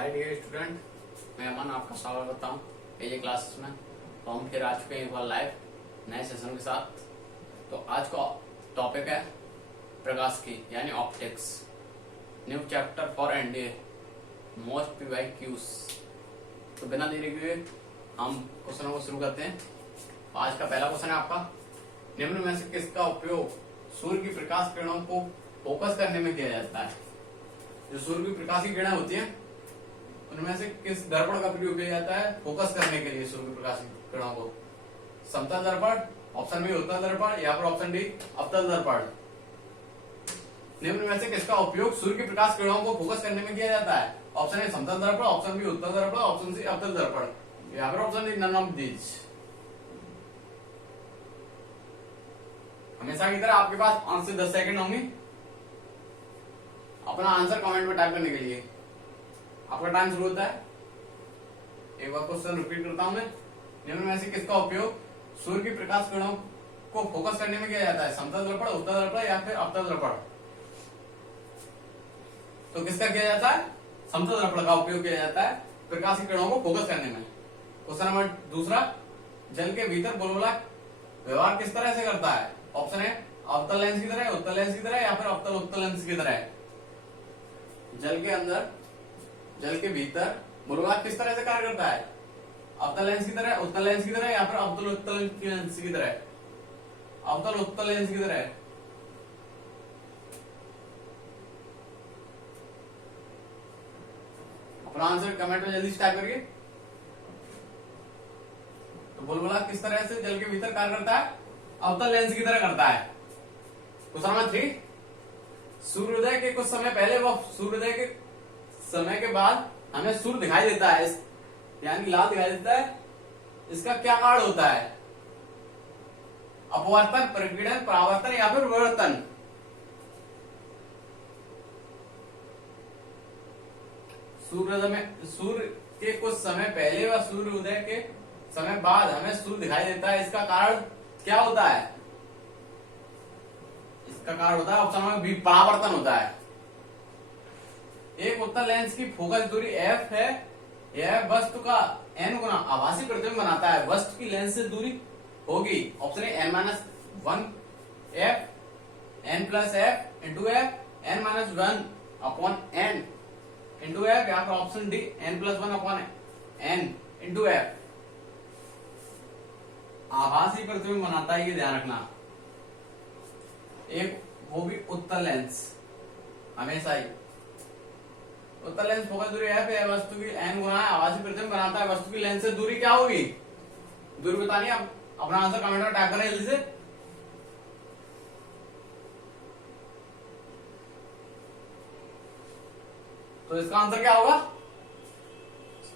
Hi dear student, मैं अमन आपका स्वागत करता हूँ पीजी क्लासेस में। तो हम फिर आ चुके हैं एक बार लाइव नए सेशन के साथ। तो आज का टॉपिक है प्रकाश की यानी optics, new chapter for NDA most PYQs. तो बिना देरी किए हम क्वेश्चनों को शुरू करते हैं। आज का पहला क्वेश्चन है आपका, निम्न में से किसका उपयोग सूर्य की प्रकाश किरणों को फोकस करने में किया जाता है? जो सूर्य की प्रकाश की किरणें होती हैं उनमें से किस दर्पण का प्रयोग किया जाता है फोकस करने के लिए सूर्य की प्रकाश की किरणों को? समतल दर्पण, ऑप्शन बी उत्तल दर्पण, या फिर ऑप्शन डी अवतल दर्पण। निम्न में से किसका उपयोग सूर्य की प्रकाश किरणों को फोकस करने में किया जाता है? ऑप्शन ए समतल दर्पण, ऑप्शन बी उत्तल दर्पण, ऑप्शन सी अवतल दर्पण, या फिर option D none of these. हमेशा की तरह आपके पास 5 से 10 सेकंड होंगे अपना आंसर कमेंट में टाइप करने के लिए। आपका टाइम शुरू होता है। एक बार क्वेश्चन रिपीट करता हूं मैं, निम्न में से किसका उपयोग सूर्य की प्रकाश किरणों को फोकस करने में किया जाता है? समतल दर्पण, उत्तल दर्पण, या फिर अवतल दर्पण। तो किसका किया जाता है? समतल दर्पण का उपयोग किया जाता है प्रकाश की किरणों को फोकस करने में। क्वेश्चन नंबर दूसरा, जल के भीतर बुलबुला व्यवहार किस तरह से करता है? ऑप्शन है अवतल लेंस की तरह, उत्तल लेंस की तरह, या फिर अवतल उत्तल लेंस की तरह। जल के अंदर, जल के भीतर बुलबुला किस तरह से कार्य करता है? अवतल लेंस की तरह, उत्तल लेंस की तरह, या फिर अवतल उत्तल लेंस की तरह? अवतल उत्तल लेंस की तरह। अपना आंसर कमेंट में जल्दी टाइप करिए। तो बुलबुला किस तरह से जल के भीतर कार्य करता है? अवतल लेंस की तरह करता है। क्वेश्चन नंबर 3, सूर्योदय के कुछ समय पहले व सूर्योदय के समय के बाद हमें सूर्य दिखाई देता है, यानी लाल दिखाई देता है। इसका क्या कारण होता है? अपवर्तन, प्रकीर्णन, परावर्तन, या फिर विवर्तन? सूर्य के कुछ समय पहले व सूर्योदय के समय बाद हमें सूर्य दिखाई देता है, इसका कारण क्या होता है? इसका कारण होता है ऑप्शन नंबर बी परावर्तन होता है। एक उत्तल लेंस की फोकस दूरी f है, यह वस्तु का n गुना आभासी प्रतिबिंब बनाता है। वस्तु की लेंस से दूरी होगी option A n-1 f n plus f into f n-1 upon n into f, या फिर option D n+1 upon n into f। आभासी प्रतिबिंब बनाता है, ये ध्यान रखना। एक वो भी उत्तल लेंस, हमेशा ही उत्तल लेंस फोकस दूरी f है, वस्तु की n गुना आभासी प्रतिबिंब बनाता है। वस्तु की लेंस से दूरी क्या होगी? दूरी बतानी है। अपना आंसर कमेंट में टाइप करें जल्दी से। तो इसका आंसर क्या होगा?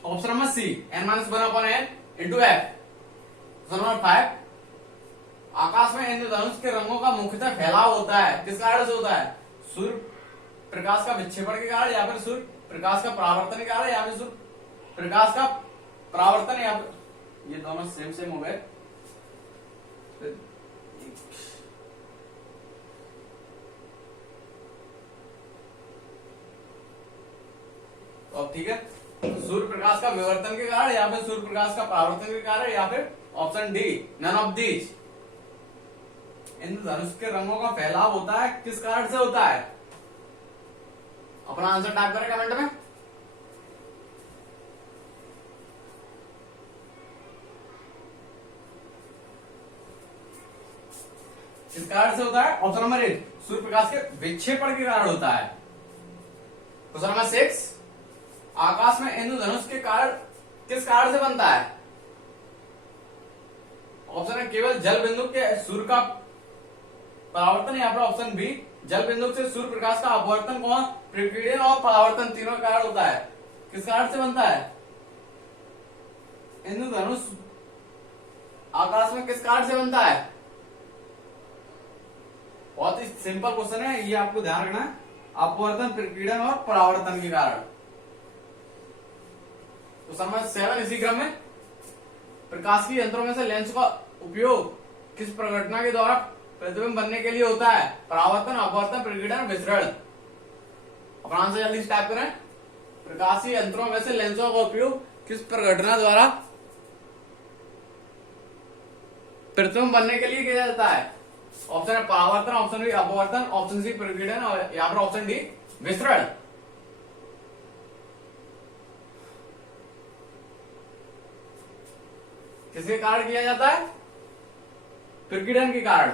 Option number C n-1 upon n into f। Question number 5, आकाश में इंद्रधनुष के रंगों का मुख्यतः फैलाव होता है, किस कारण से होता है? सूर्य प्रकाश का विक्षेपण के कारण, या फिर सूर्य प्रकाश का परावर्तन के कारण, या फिर सूर्य प्रकाश का परावर्तन, या फिर ये दोनों सेम हो गए। तो ठीक है, सूर्य प्रकाश का विवर्तन के कारण, या फिर सूर्य प्रकाश का परावर्तन के कारण, या फिर option D none of these. इंद्रधनुष के रंगों का फैलाव होता है, किस कारण से होता है? अपना आंसर टाइप करें कमेंट में। किस कारण से होता है? Option number A Surya Prakash के विक्षेपण के कारण होता है। क्वेश्चन नंबर 6, आकाश में इंद्रधनुष के कारण किस कारण से बनता है? ऑप्शन है केवल जल बिंदु के सूर्य का परावर्तन, या फिर ऑप्शन बी जल बिंदु से सूर्य प्रकाश का अपवर्तन, कौन प्रकीर्णन और परावर्तन तीनों कारण होता है। किस कारण से बनता है? इंद्रधनुष आकाश में किस कारण से बनता है? बहुत ही सिंपल क्वेश्चन है, ये आपको ध्यान रखना है। अपवर्तन, प्रकीर्णन और परावर्तन के कारण। तो समझ 7 इसी क्रम में, प्रकाश की यंत्रों में से लेंस का उपयोग किस प्रघटना के द्वारा प्रतिबिंब बनने के लिए होता है? परावर्तन, अपवर्तन, प्रकीर्णन, विसरण। अपना आंसर जल्दी टाइप करें। प्रकाशीय यंत्रों में से लेंसों का उपयोग किस प्रघटना द्वारा प्रतिबिंब बनने के लिए किया जाता है? ऑप्शन है परावर्तन, ऑप्शन बी अपवर्तन, ऑप्शन सी प्रकीर्णन और या फिर ऑप्शन डी विसरण। किसके कारण किया जाता है? प्रकीर्णन के कारण।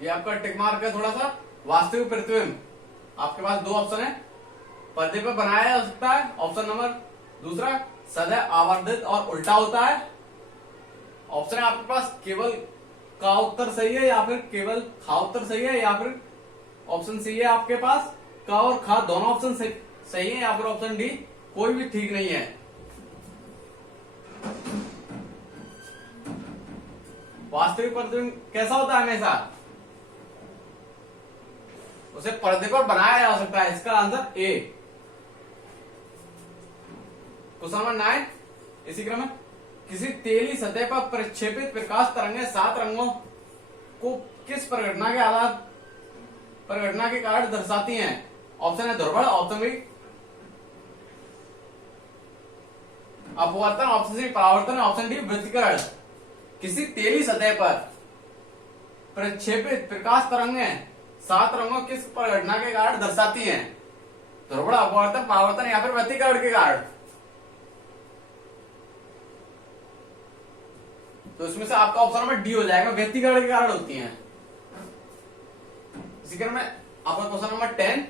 ये आपका टिक मार्क है थोड़ा सा। वास्तविक प्रतिबिंब आपके पास दो ऑप्शन है, पर्दे पर बनाया जा सकता है, ऑप्शन नंबर दूसरा सदैव आवर्धित और उल्टा होता है। ऑप्शन है आपके पास केवल का उत्तर सही है या फिर केवल खा उत्तर सही है, या फिर ऑप्शन सी है आपके पास का और खा दोनों ऑप्शन सही है, या फिर ऑप्शन डी कोई भी ठीक नहीं है। वास्तविक प्रतिबिंब कैसा होता है? हमेशा उसे पर्दे पर बनाया जा सकता है। इसका आंसर ए। क्वेश्चन नंबर 9 इसी क्रम में, किसी तेली सतह पर प्रक्षेपित प्रकाश तरंगें 7 रंगों को किस प्रघटना के कारण दर्शाती हैं? ऑप्शन है ध्रुवण, ऑप्शन बी अपवर्तन, ऑप्शन सी परावर्तन, ऑप्शन डी वृत्तीकरण। किसी तेली सतह पर प्रक्षेपित प्रकाश तरंगें 7 रंगों किस प्रघटना के कारण दर्शाती हैं? ध्रुवण, अपवर्तन, परावर्तन या फिर वृत्तीकरण के कारण। तो इसमें से आपका ऑप्शन नंबर डी हो जाएगा, व्यक्तिकरण के कारण होती हैं। इसी क्रम में आपका क्वेश्चन नंबर 10,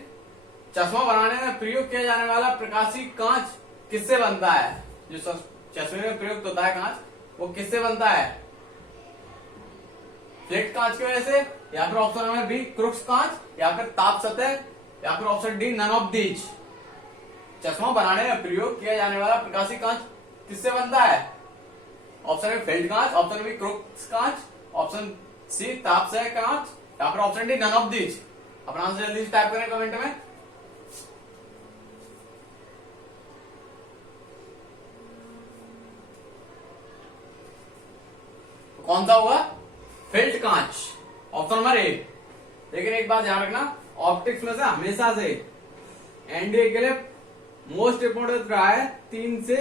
चश्मा बनाने में प्रयोग किया जाने वाला प्रकाशीय कांच किससे बनता है? जो चश्मे में प्रयुक्त होता है कांच, वो किससे बनता है? फ्लैट कांच की वजह से, या फिर ऑप्शन नंबर बी क्रुक्स कांच, या फिर ताप सतह, या फिर option D none of these. चश्मा बनाने में प्रयोग किया जाने वाला प्रकाशीय कांच किससे बनता है? ऑप्शन ए फेल्ट कांच, ऑप्शन बी क्रुक्स कांच, ऑप्शन सी ताप सतह कांच, या फिर option D none of these. अपना आंसर जल्दी से टाइप करें कमेंट में। तो कौन सा होगा? फेल्ट कांच, ऑप्शन नंबर ए। लेकिन एक बात ध्यान रखना, ऑप्टिक्स में से हमेशा से एनडीए के लिए मोस्ट इंपोर्टेंट रहा है, 3 से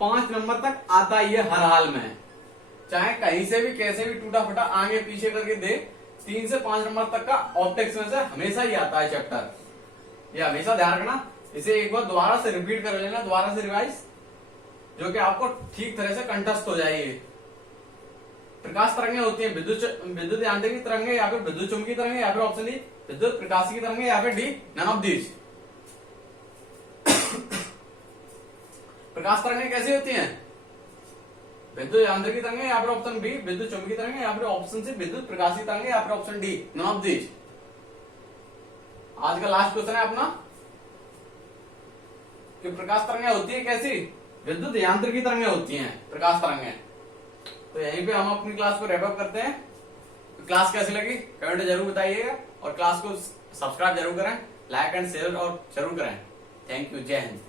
5 नंबर तक आता ही है हर हाल में, चाहे कहीं से भी कैसे भी टूटा फटा आगे पीछे करके दे, 3 से 5 नंबर तक का ऑप्टिक्स में से हमेशा ही आता है चैप्टर। ये हमेशा ध्यान रखना। इसे एक बार दोबारा से रिपीट कर लेना, दोबारा से रिवाइज, जो कि आपको ठीक तरह से कंठस्थ हो जाएगी। प्रकाश तरंगें होती हैं विद्युत यांत्रिक तरंगें, या फिर विद्युत चुंबकीय तरंगें, या फिर ऑप्शन डी विद्युत प्रकाशिकी तरंगें, या फिर डी नन ऑफ दीज। प्रकाश तरंगें कैसी होती हैं? विद्युत यांत्रिक तरंगें, या फिर ऑप्शन बी विद्युत चुंबकीय तरंगें, या फिर ऑप्शन सी विद्युत प्रकाशिकी तरंगें, या फिर option D none of these. आज का लास्ट क्वेश्चन है अपना कि प्रकाश तरंगें होती है कैसी? विद्युत यांत्रिकी तरंगें होती हैं प्रकाश तरंगें। तो यहीं पे हम अपनी क्लास को रैप अप करते हैं। तो क्लास कैसी लगी कमेंट जरूर बताइएगा, और क्लास को सब्सक्राइब जरूर करें, लाइक एंड शेयर और जरूर करें। थैंक यू, जय हिंद।